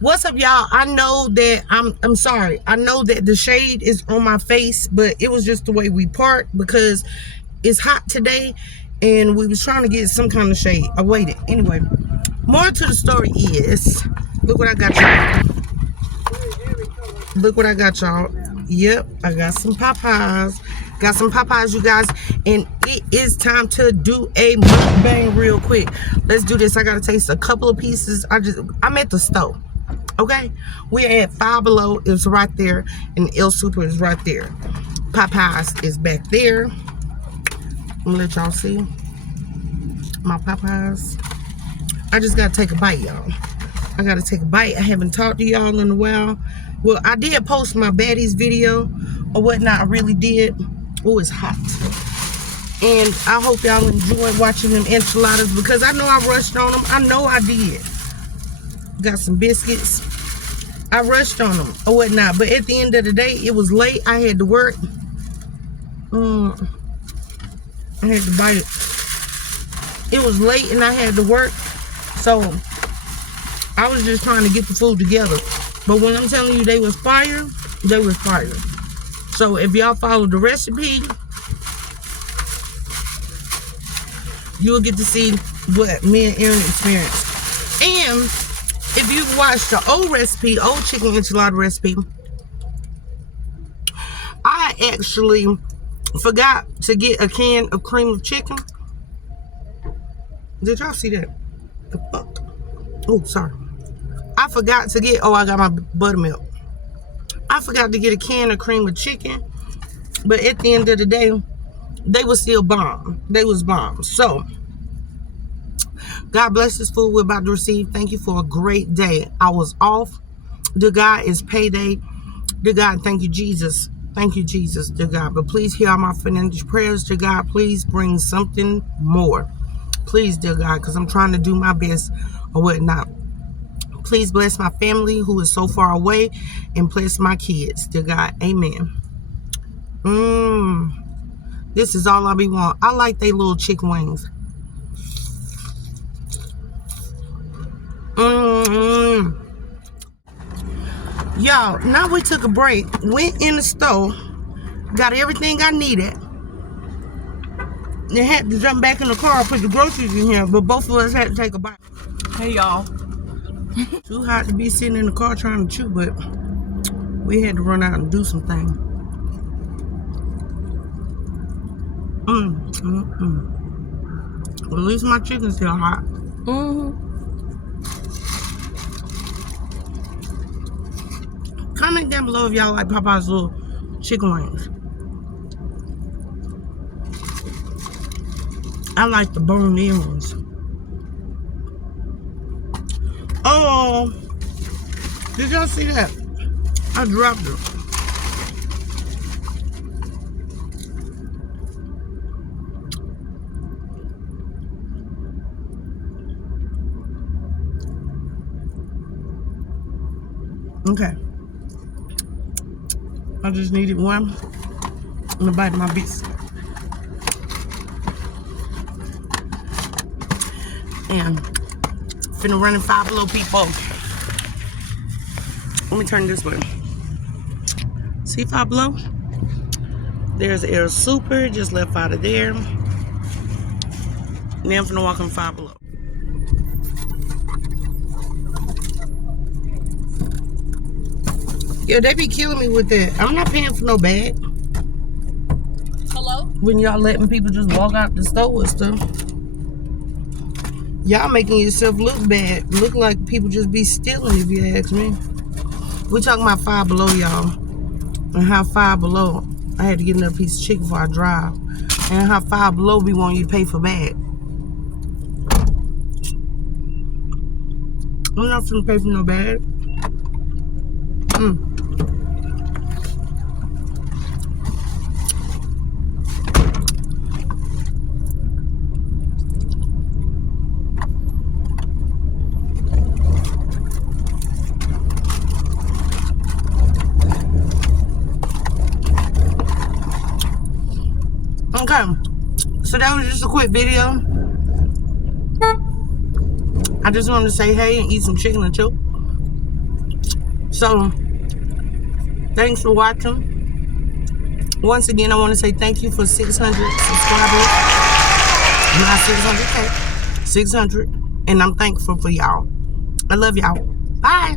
What's up, y'all? I know that I'm sorry. I know that the shade is on my face, but it was just the way we parked because it's hot today and we was trying to get some kind of shade. I waited. Anyway, more to the story is, look what I got y'all. Look what I got y'all. Yep, I got some Popeyes. Got some Popeyes, you guys, and it is time to do a mukbang real quick. Let's do this. I gotta taste a couple of pieces. I'm at the stove. Okay, we're at Five Below. It's right there, and El Super is right there. Popeyes is back there. I'm gonna let y'all see my Popeyes. I just gotta take a bite, y'all. I gotta take a bite. I haven't talked to y'all in a while. Well, I did post my baddies video or whatnot. I really did. Oh, it's hot. And I hope y'all enjoy watching them enchiladas because I know I rushed on them. I know I did. Got some biscuits. I rushed on them or whatnot. But at the end of the day, it was late. I had to work. I had to bite it. It was late and I had to work. So I was just trying to get the food together. But when I'm telling you they was fire, they was fire. So if y'all follow the recipe, you'll get to see what me and Aaron experienced. And if you watched the old recipe, old chicken enchilada recipe, I actually forgot to get a can of cream of chicken. Did y'all see that? The fuck? Oh, sorry. I forgot to get, I got my buttermilk. I forgot to get a can of cream of chicken. But at the end of the day, they were still bomb. They was bomb. So, God bless this food we're about to receive. Thank you for a great day. I was off. Dear God, it's payday. Dear God, thank you, Jesus. Thank you, Jesus, dear God. But please hear all my financial prayers. Dear God, please bring something more. Please, dear God, because I'm trying to do my best or whatnot. Please bless my family who is so far away and bless my kids, dear God. Amen. This is all I be want. I like they little chicken wings. Y'all, now we took a break, went in the store, got everything I needed, and had to jump back in the car and put the groceries in here, but both of us had to take a bite. Hey, y'all. Too hot to be sitting in the car trying to chew, but we had to run out and do some things. Well, at least my chicken's still hot. Comment down below if y'all like Popeye's little chicken wings. I like the bone-in ones. Oh, did y'all see that? I dropped it. Okay. I just needed one and a bite of my biscuit. And finna run in Five Below, people. Let me turn this way. See Five Below? There's El Super, just left out of there. Now I'm finna walk in Five Below. Yeah, they be killing me with that. I'm not paying for no bag. Hello? When y'all letting people just walk out the store with stuff. Y'all making yourself look bad. Look like people just be stealing, if you ask me. We talking about Five Below, y'all. And how Five Below, I had to get another piece of chicken before I drive. And how Five Below be wanting you to pay for bag. I'm not finna pay for no bag. Okay, so that was just a quick video. I just wanted to say hey and eat some chicken and chill. So, thanks for watching. Once again, I want to say thank you for 600 subscribers. Not 600K, 600. And I'm thankful for y'all. I love y'all. Bye.